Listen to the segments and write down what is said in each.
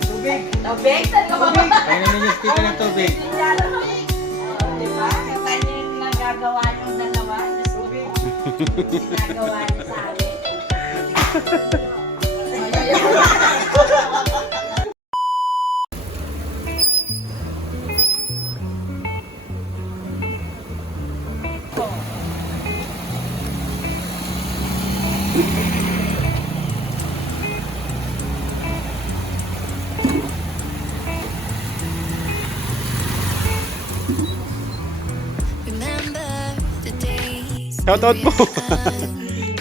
Tubig! Tubig? Saan ka ba? Kaya namin yung sticker ng tubig. Diba? Kaya yung nagagawa yung dalawa. Tubig. Ginagawa niya sa amin. Shoutout po.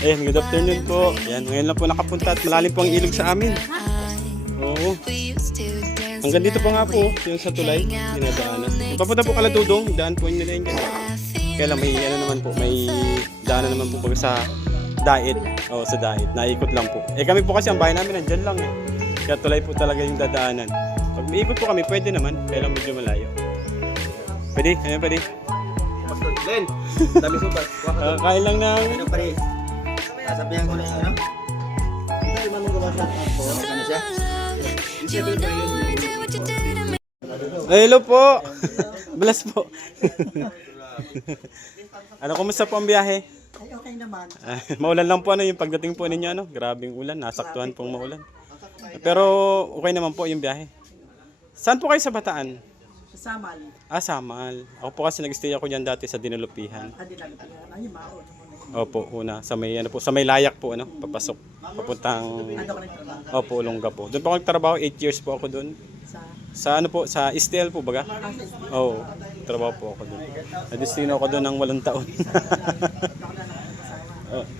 Ayan, good afternoon po. Ayan, ngayon lang po nakapunta at malalim po ang ilog sa amin. Oo. Hanggang dito po nga po, yung sa tulay, dinadaanan. Papunta po kala Dudong, daan po yung nila yung ganyan. Kaya lang may ano naman po, may daanan naman po baga sa Dait. Oo, sa Dait. Naikot lang po. Eh kami po kasi ang bahay namin nandyan lang eh. Kaya tulay po talaga yung dadaanan. Pag may ikot po kami, pwede naman. Kaya lang medyo malayo. Pwede? Ayan, pwede. Pastor Glenn, dami supas. Kain lang namin. Ano pa rin? Sabihan ko na yung ano? Hindi naman gawa sa ako. Ano siya? Hello po. Bless po. Ano, kumusta po ang biyahe? Ay, okay naman. Maulan lang po ano yung pagdating po ninyo ano. Grabing ulan, nasaktuhan pong maulan. Pero okay naman po yung biyahe. Saan po kayo sa Bataan? Samal. Samal. Ako po kasi nag-stay ako diyan dati sa Dinulupihan. Adi lang ito. Ay, maon. Opo, una sa may ano po, sa may Layak po ano, papasok papuntang Ano ko nagtrabaho? Opo, Olonga po. Doon po ako nagtrabaho, 8 years po ako doon. Sa... Sa ano po, sa STL po baga? Oo, trabaho po ako doon. Na-destino ako doon ng 8 taon.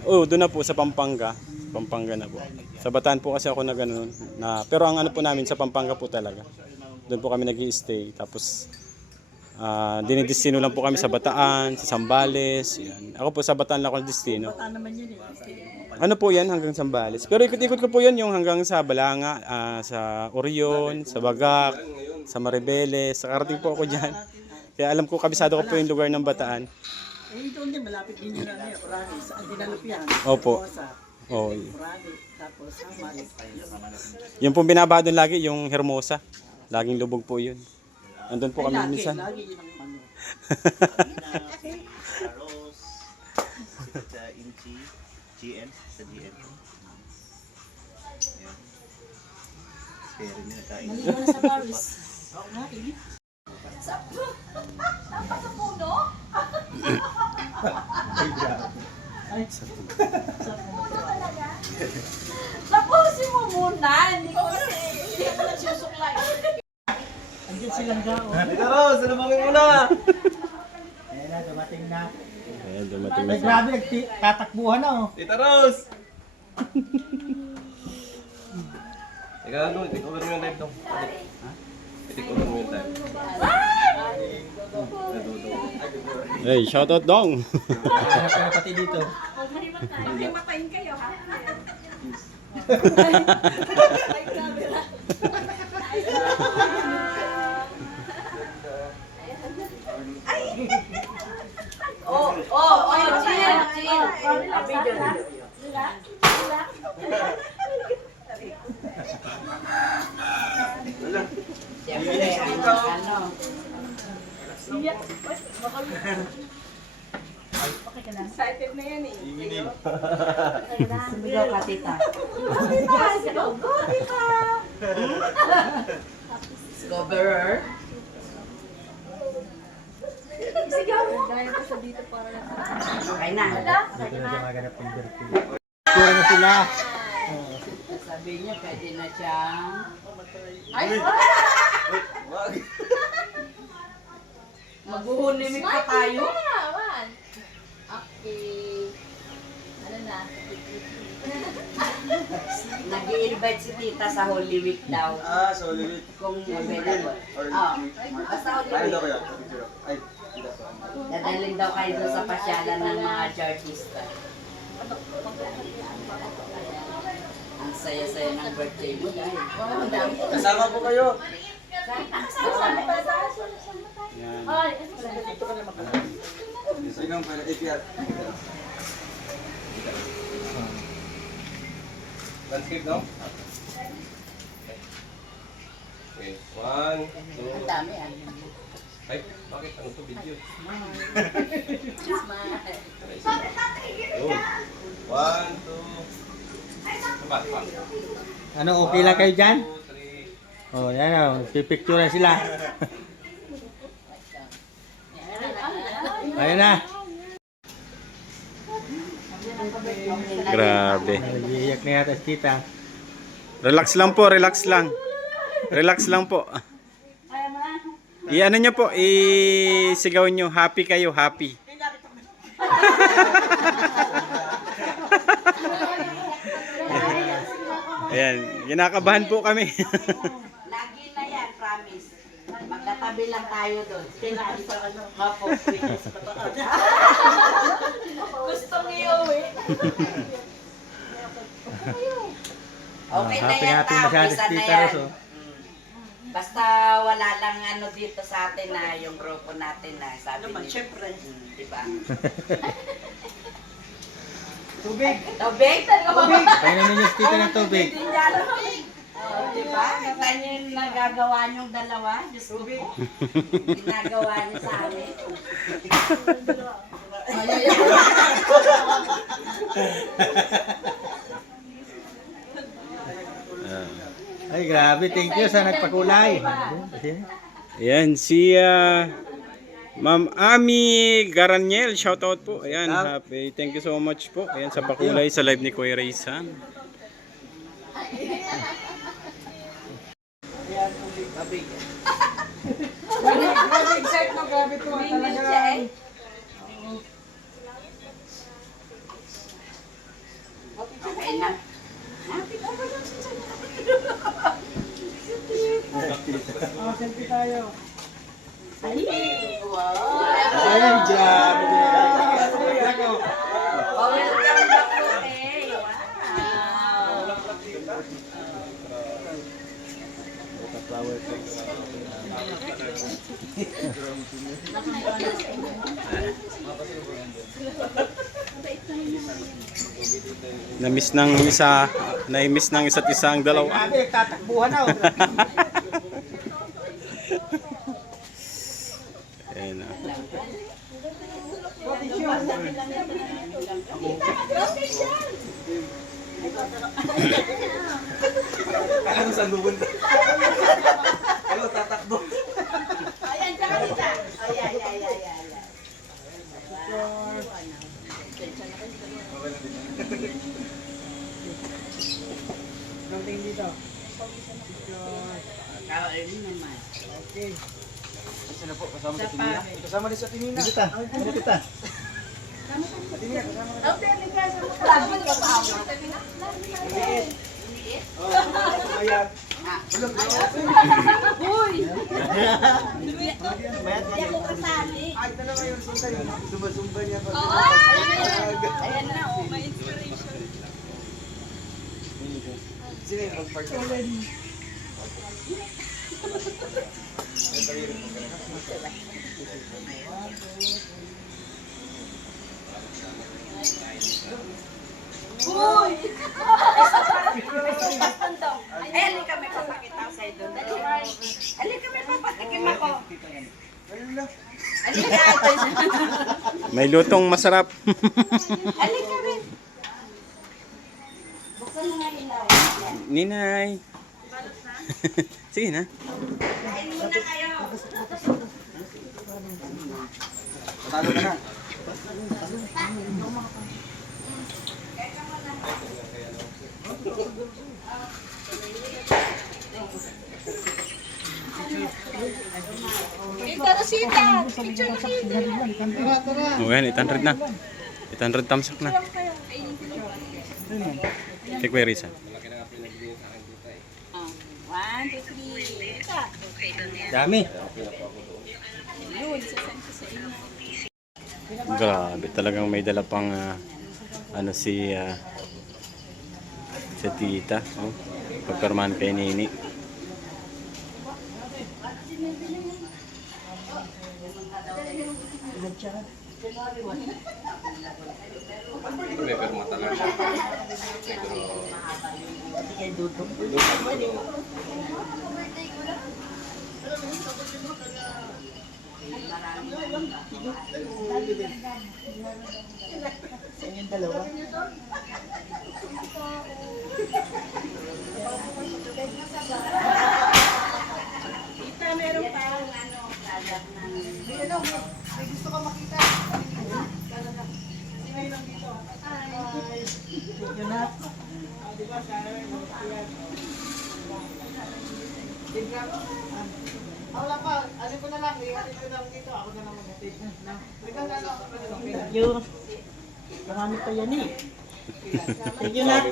Doon na po sa Pampanga. Pampanga na po. Sa Bataan po kasi ako na gano'n. Pero ang ano po namin sa Pampanga po talaga. Doon po kami nag-i-stay. Tapos dinidestino lang po kami sa Bataan, sa Zambales. Yan. Ako po sa Bataan lang ako destino. Bataan naman yun eh. Ano po yan hanggang Zambales. Pero ikot-ikot ko po yan yung hanggang sa Balanga, sa Orion, sa Bagak, sa Maribeles. Nakarating po ako dyan. Kaya alam ko, kabisado ko po yung lugar ng Bataan. Eh, doon din, malapit din yun na Orani. Sa Dinalupian. Opo. Oo. Orani. Tapos, Samal. Yung pong binaba doon lagi, yung Hermosa. Laging lubog po yun. Andun po kami minsan. Lagi yun ang ano. Sa Inchi, GM, sa GM. Pero niya kain. Maligo na sa Paris. Oo nga, eh. Dapat sa puno? Puno talaga? Tapusin mo muna. Hindi ko nagsusuklay. Andiyan silang gao. Tita Rose, salubungin mo na! Ayan na, dumating na. Ayan, dumating na Ay, siya. grabe, nagtatakbuhan na oh. Tita Rose! Ikaw ano, i-cover mo yung live daw. I-cover mo yung live. Hey, shoutout dong. Hanap ka na pati dito. Hindi matayin kayo, ha? Chill. Relax. Siyempre, ano? Excited na yan eh. Sumigaw ka, tita. Sigaw ko, tita. Discoverer. Sigaw mo. Gaya pa sa dito para lang. Okay na. Dito na siya maganap ng birthday. Pura na sila. Sabi niya, pwede na siyang... Ay! Maghuhunimik pa tayo? Okay. Ano na? Nag-i-invite si tita sa Holy Week daw. Sa Holy Week. Kung available. Basta Holy Ay, Week. kaya. Ay, Dadalhin daw kayo doon sa pasyalan ng mga artista. Ang saya-saya ng birthday mo dahil. Ang dami. kasama po kayo. Yan. Sigang pala, APR. Landscape daw? Okay. 1, 2. Ang dami ah. Ay, bakit? Ano to video? Smile. Yun. 1, 2. Pa. Ano, okay lang kayo dyan? 2, 3. Oh, yan o. Pipicturean sila. Ayun na. Grabe. Iiyak na yata si tita. Relax lang po, relax lang. Relax lang po. I-ano nyo po, isigaw nyo, happy kayo, happy. Ayan, ginakabahan po kami. Lagi na yan, promise. Magkatabi lang tayo doon. Kailangan sa ano, hapo. Gustong iuwi. Okay na yan, Happy masyado si tapos na tita yan. Ros. Basta wala lang ano dito sa atin na yung grupo natin na sabi Naman, ni... syempre. Diba? Tubig. Tubig? Tubig? Painumin niyo si tita ng tubig. Hindi niya alam eh. Oh, diba? Kita niyo yung nagagawa niyong dalawa. Diyos ko po. Ginagawa niyo sa amin. Ay, grabe. Thank you sa nagpakulay. Ayan, si Ma'am Ami Garaniel, shoutout po. Ayan, happy. Thank you so much po. Ayan, sa pakulay sa live ni Kuya Raysan. Grabe excited na, grabe to. Talaga. Okay na. Oh, selfie tayo. Wow! Ay, grabe. Oh, welcome back po eh. Wow! Na-miss ng isa, na-miss ng isa't isa ang dalawa. Grabe, tatakbuhan na. Ayan na. Ano sa lubon? Ano tatakbo? Ayan, tsaka isa. Ayan, ayan, ayan, ayan. Something dito. Kain naman. Okay. Sino po? Kasama Sa pa. Kasama din sa tinina. Dito ta. Dito ta. Okay, ligas. Lagi ka pa ako. Ayan. Uy! Mayat Hindi ako kasali. Ay, talaga yung sumba niya pa. Oo! Ayan na, oh, may inspiration. Sino yung mag-park? Uy! Ay, halika, may papakita ko sa'yo doon. Dali. Halika, may papatikim ako. Halika, ate. May lutong masarap. Halika, rin. Buksan mo nga ilaw. Ninay. Sige na. Kain muna kayo. Talo ka na. O yan, 800 na. 800 thumbs up na. Kay Kuya Risa. 1, 2, 3. Dami. Grabe, talagang may dala pang ano si tita. Oh, pagkarmahan kay Nini. May perma talaga. Dudong. Sa inyong dalawa. Tita, meron pa ano, product ng... May gusto ka makita. Yun na. Wala pa, ano ko na lang, ihatid ko lang dito, ako na lang maghatid. Thank you. Marami pa yan eh. Thank you na.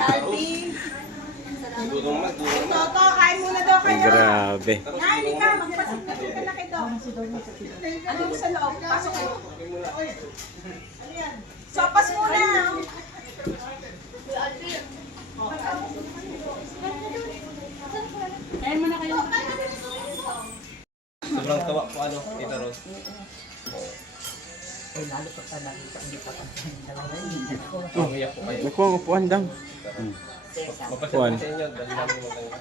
Alvin! Dudong man, dudong man. Toto, kain muna daw kayo. Grabe. Nay, hindi ka, magpasignature ka na kay Doc. Ano yung sa loob? Pasok kayo. Sopas muna. Kain muna kayo. Sobrang tawa po ano, Tita Rose. Ay, lalo pa sa nakita, hindi pa pa. Umiyak po kayo. Naku, ang upuan dang. Mapasalamat sa inyo, dahil namin maganda.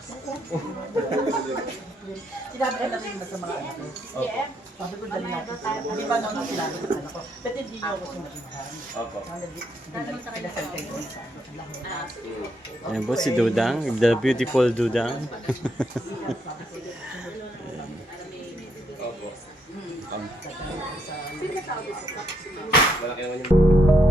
Sinabi ko na rin ba sa mga anak ko? Sabi ko dali natin sila. Hindi ba naman sila sa anak ko? Ba't hindi niyo ako sumakimahan? Opo. Pinasal kayo doon sa anak. Ayan po si Dudang, the beautiful Dudang. Opo. Malaki naman yung...